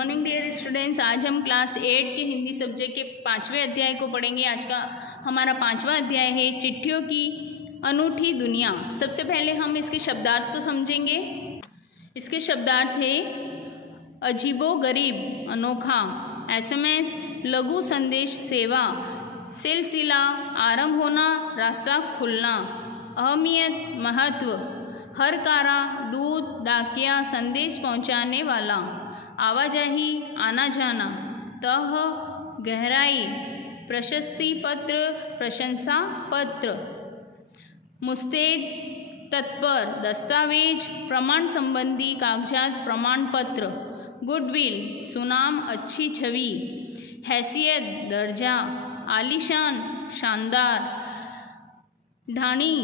Morning dear students, आज हम class 8 के हिंदी सब्जेक्ट के 5वें अध्याय को पढ़ेंगे। आज का हमारा 5वां अध्याय है चिट्ठियों की अनूठी दुनिया। सबसे पहले हम इसके शब्दार्थ को समझेंगे। इसके शब्दार्थ है अजीबो गरीब, अनोखा, एसएमएस, लघु संदेश सेवा, सिलसिला, आरंभ होना, रास्ता खुलना, अहमियत, महत्व, हरकारा, दूत, डाकिया, संदेश पहुंचाने वाला, आवाजाही, आना जाना, तह, गहराई, प्रशस्ति पत्र, प्रशंसा पत्र, मुस्तैद, तत्पर, दस्तावेज, प्रमाण संबंधी कागजात, प्रमाण पत्र, गुडविल, सुनाम, अच्छी छवि, हैसियत, दर्जा, आलीशान, शानदार, ढाणी,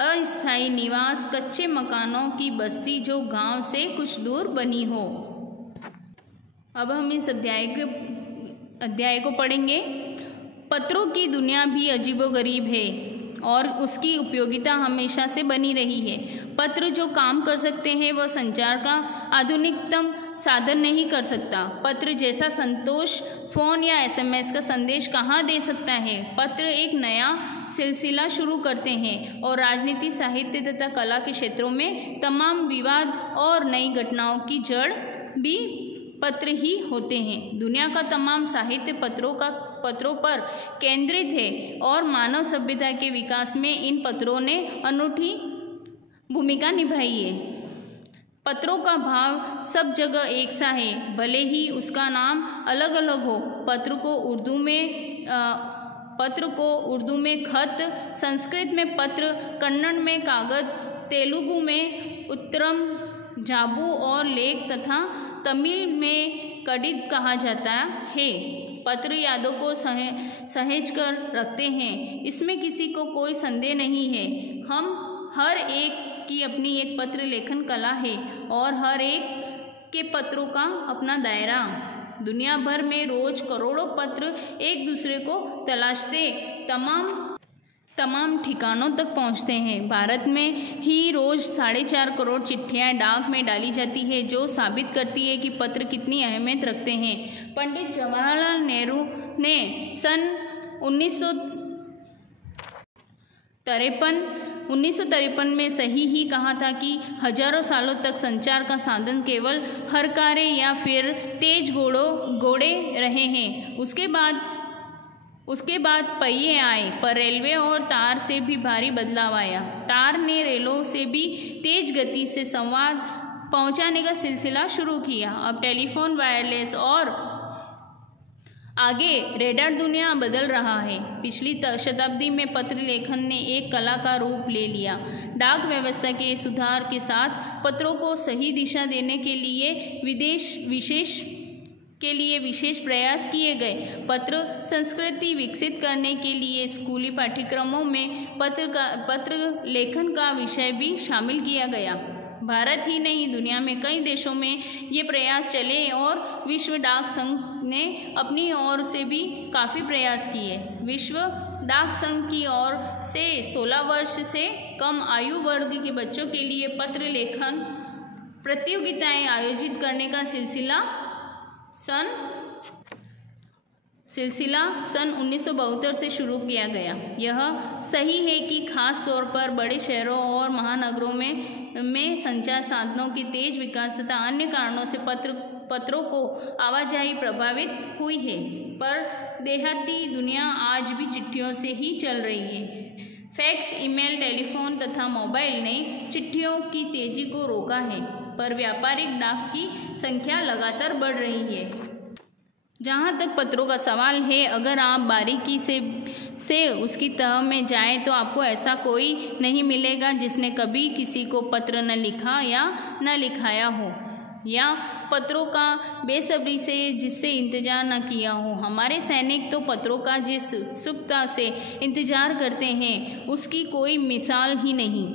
अस्थायी निवास, कच्चे मकानों की बस्ती जो गांव से कुछ दूर बनी हो। अब हम इस अध्याय को पढ़ेंगे। पत्रों की दुनिया भी अजीबोगरीब है और उसकी उपयोगिता हमेशा से बनी रही है। पत्र जो काम कर सकते हैं वह संचार का आधुनिकतम साधन नहीं कर सकता। पत्र जैसा संतोष फ़ोन या एसएमएस का संदेश कहाँ दे सकता है। पत्र एक नया सिलसिला शुरू करते हैं और राजनीति, साहित्य तथा कला के क्षेत्रों में तमाम विवाद और नई घटनाओं की जड़ भी पत्र ही होते हैं। दुनिया का तमाम साहित्य पत्रों पर केंद्रित है और मानव सभ्यता के विकास में इन पत्रों ने अनूठी भूमिका निभाई है। पत्रों का भाव सब जगह एक सा है, भले ही उसका नाम अलग अलग हो। पत्र को उर्दू में खत, संस्कृत में पत्र, कन्नड़ में कागज, तेलुगु में उत्तरम, जाबू और लेख तथा तमिल में कडित कहा जाता है। पत्र यादों को सहेज कर रखते हैं, इसमें किसी को कोई संदेह नहीं है। हम हर एक की अपनी एक पत्र लेखन कला है और हर एक के पत्रों का अपना दायरा। दुनिया भर में रोज करोड़ों पत्र एक दूसरे को तलाशते तमाम ठिकानों तक पहुंचते हैं। भारत में ही रोज 4.5 करोड़ चिट्ठियां डाक में डाली जाती है, जो साबित करती है कि पत्र कितनी अहमियत रखते हैं। पंडित जवाहरलाल नेहरू ने सन 1953 में सही ही कहा था कि हजारों सालों तक संचार का साधन केवल हरकारे या फिर तेज घोड़े रहे हैं। उसके बाद पहिए आए, पर रेलवे और तार से भी भारी बदलाव आया। तार ने रेलों से भी तेज गति से संवाद पहुंचाने का सिलसिला शुरू किया। अब टेलीफोन, वायरलेस और आगे रेडार दुनिया बदल रहा है। पिछली शताब्दी में पत्र लेखन ने एक कला का रूप ले लिया। डाक व्यवस्था के सुधार के साथ पत्रों को सही दिशा देने के लिए विशेष प्रयास किए गए। पत्र संस्कृति विकसित करने के लिए स्कूली पाठ्यक्रमों में पत्र लेखन का विषय भी शामिल किया गया। भारत ही नहीं, दुनिया में कई देशों में ये प्रयास चले और विश्व डाक संघ ने अपनी ओर से भी काफ़ी प्रयास किए। विश्व डाक संघ की ओर से 16 वर्ष से कम आयु वर्ग के बच्चों के लिए पत्र लेखन प्रतियोगिताएं आयोजित करने का सिलसिला सन 1972 से शुरू किया गया। यह सही है कि खास तौर पर बड़े शहरों और महानगरों में संचार साधनों के तेज विकास तथा अन्य कारणों से पत्रों को आवाजाही प्रभावित हुई है, पर देहाती दुनिया आज भी चिट्ठियों से ही चल रही है। फैक्स, ईमेल, टेलीफोन तथा मोबाइल ने चिट्ठियों की तेजी को रोका है, पर व्यापारिक डाक की संख्या लगातार बढ़ रही है। जहाँ तक पत्रों का सवाल है, अगर आप बारीकी से उसकी तह में जाएं तो आपको ऐसा कोई नहीं मिलेगा जिसने कभी किसी को पत्र न लिखा या न लिखाया हो, या पत्रों का बेसब्री से जिससे इंतज़ार न किया हो। हमारे सैनिक तो पत्रों का जिस उत्सुकता से इंतज़ार करते हैं उसकी कोई मिसाल ही नहीं।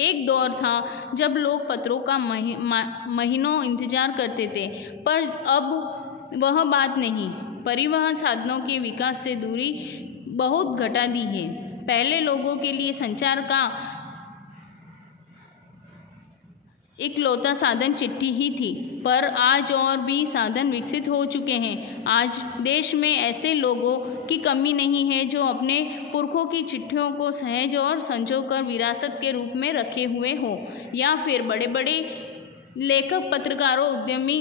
एक दौर था जब लोग पत्रों का महीनों इंतज़ार करते थे, पर अब वह बात नहीं। परिवहन साधनों के विकास से दूरी बहुत घटा दी है। पहले लोगों के लिए संचार का इकलौता साधन चिट्ठी ही थी, पर आज और भी साधन विकसित हो चुके हैं। आज देश में ऐसे लोगों की कमी नहीं है जो अपने पुरखों की चिट्ठियों को सहज और संजोकर विरासत के रूप में रखे हुए हो, या फिर बड़े बड़े लेखक, पत्रकारों, उद्यमी,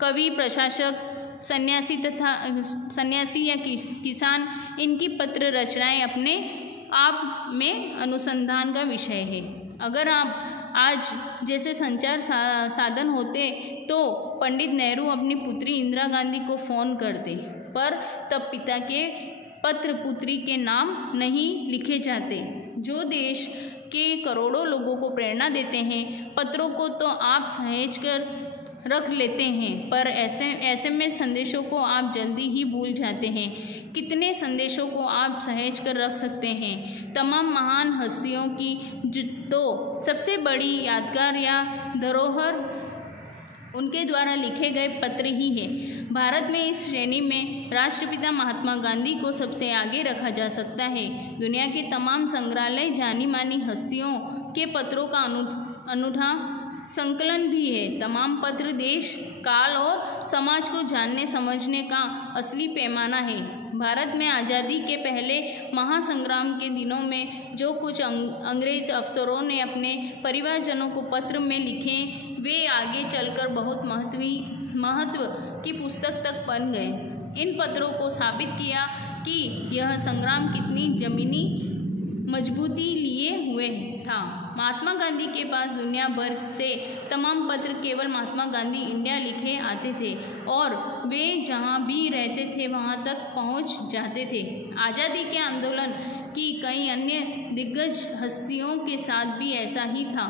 कवि, प्रशासक, सन्यासी या किसान, इनकी पत्र रचनाएं अपने आप में अनुसंधान का विषय है। अगर आप आज जैसे संचार साधन होते तो पंडित नेहरू अपनी पुत्री इंदिरा गांधी को फ़ोन करते, पर तब पिता के पत्र पुत्री के नाम नहीं लिखे जाते। जो देश के करोड़ों लोगों को प्रेरणा देते हैं, पत्रों को तो आप सहेज कर रख लेते हैं, पर ऐसे में संदेशों को आप जल्दी ही भूल जाते हैं। कितने संदेशों को आप सहेज कर रख सकते हैं? तमाम महान हस्तियों की तो सबसे बड़ी यादगार या धरोहर उनके द्वारा लिखे गए पत्र ही है। भारत में इस श्रेणी में राष्ट्रपिता महात्मा गांधी को सबसे आगे रखा जा सकता है। दुनिया के तमाम संग्रहालय जानी मानी हस्तियों के पत्रों का अनूठा संकलन भी है। तमाम पत्र देश, काल और समाज को जानने समझने का असली पैमाना है। भारत में आज़ादी के पहले महासंग्राम के दिनों में जो कुछ अंग्रेज अफसरों ने अपने परिवारजनों को पत्र में लिखे, वे आगे चलकर बहुत महत्व की पुस्तक तक बन गए। इन पत्रों को साबित किया कि यह संग्राम कितनी जमीनी मजबूती लिए हुए था। महात्मा गांधी के पास दुनिया भर से तमाम पत्र केवल महात्मा गांधी इंडिया लिखे आते थे और वे जहां भी रहते थे वहां तक पहुंच जाते थे। आज़ादी के आंदोलन की कई अन्य दिग्गज हस्तियों के साथ भी ऐसा ही था।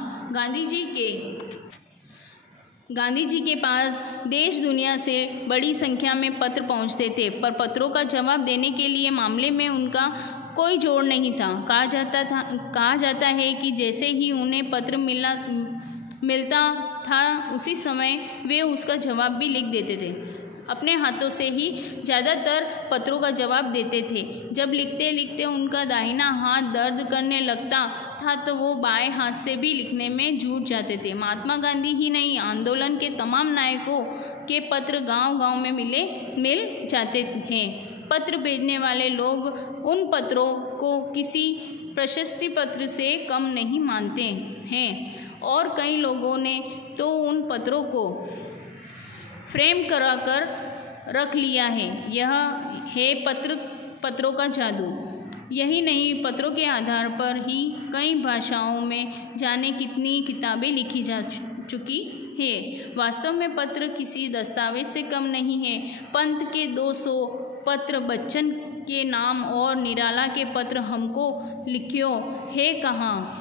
गांधी जी के पास देश दुनिया से बड़ी संख्या में पत्र पहुंचते थे, पर पत्रों का जवाब देने के लिए मामले में उनका कोई जोड़ नहीं था। कहा जाता है कि जैसे ही उन्हें पत्र मिलता था उसी समय वे उसका जवाब भी लिख देते थे। अपने हाथों से ही ज़्यादातर पत्रों का जवाब देते थे। जब लिखते लिखते उनका दाहिना हाथ दर्द करने लगता था तो वो बाएं हाथ से भी लिखने में जुट जाते थे। महात्मा गांधी ही नहीं, आंदोलन के तमाम नायकों के पत्र गांव-गांव में मिल जाते हैं। पत्र भेजने वाले लोग उन पत्रों को किसी प्रशस्ति पत्र से कम नहीं मानते हैं और कई लोगों ने तो उन पत्रों को फ्रेम कराकर रख लिया है। यह है पत्रों का जादू। यही नहीं, पत्रों के आधार पर ही कई भाषाओं में जाने कितनी किताबें लिखी जा चुकी है। वास्तव में पत्र किसी दस्तावेज से कम नहीं है। पंत के 200 पत्र, बच्चन के नाम और निराला के पत्र हमको लिखियो है कहाँ,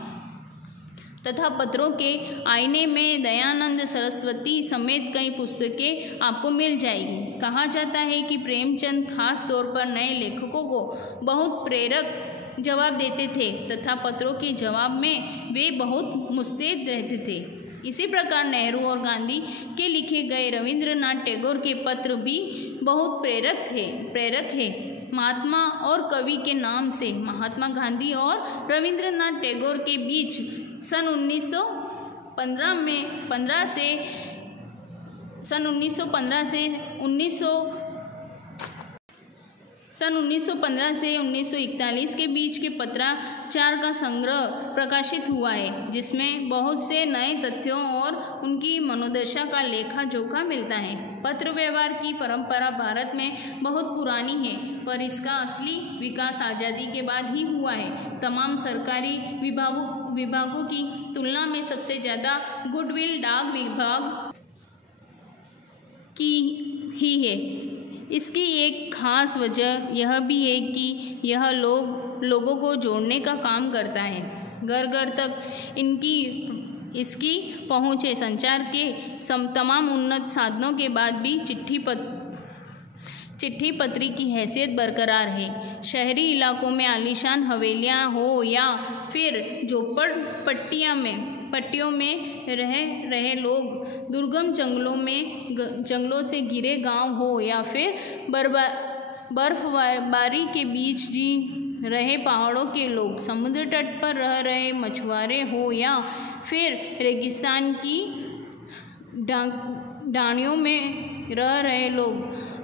तथा पत्रों के आईने में दयानंद सरस्वती समेत कई पुस्तकें आपको मिल जाएगी। कहा जाता है कि प्रेमचंद खास तौर पर नए लेखकों को बहुत प्रेरक जवाब देते थे तथा पत्रों के जवाब में वे बहुत मुस्तैद रहते थे। इसी प्रकार नेहरू और गांधी के लिखे गए रविंद्रनाथ टैगोर के पत्र भी बहुत प्रेरक है। महात्मा और कवि के नाम से महात्मा गांधी और रविंद्रनाथ टैगोर के बीच सन 1915 से 1941 के बीच के पत्राचार का संग्रह प्रकाशित हुआ है, जिसमें बहुत से नए तथ्यों और उनकी मनोदशा का लेखा जोखा मिलता है। पत्र व्यवहार की परंपरा भारत में बहुत पुरानी है, पर इसका असली विकास आज़ादी के बाद ही हुआ है। तमाम सरकारी विभागों की तुलना में सबसे ज़्यादा गुडविल डाक विभाग की ही है। इसकी एक खास वजह यह भी है कि यह लोगों को जोड़ने का काम करता है। घर घर तक इसकी पहुँच है। संचार के तमाम उन्नत साधनों के बाद भी चिट्ठी पत्री की हैसियत बरकरार है। शहरी इलाकों में आलीशान हवेलियां हो या फिर पट्टियों में रहे लोग, दुर्गम जंगलों से घिरे गांव हो या फिर बर्फबारी के बीच रहे पहाड़ों के लोग, समुद्र तट पर रह रहे मछुआरे हो या फिर रेगिस्तान की ढाणियों में रह रहे लोग,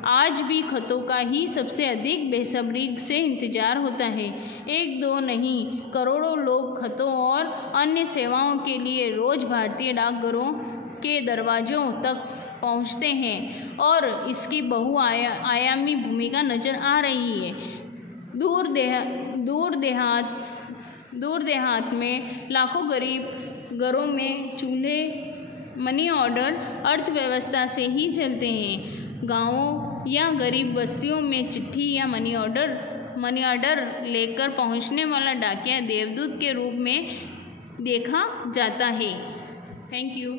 आज भी खतों का ही सबसे अधिक बेसब्री से इंतजार होता है। एक दो नहीं, करोड़ों लोग खतों और अन्य सेवाओं के लिए रोज़ भारतीय डाकघरों के दरवाज़ों तक पहुंचते हैं और इसकी बहुआयामी भूमिका नज़र आ रही है। दूर देहात में लाखों गरीब घरों में चूल्हे मनी ऑर्डर अर्थव्यवस्था से ही चलते हैं। गांवों या गरीब बस्तियों में चिट्ठी या मनी ऑर्डर लेकर पहुंचने वाला डाकिया देवदूत के रूप में देखा जाता है। Thank you.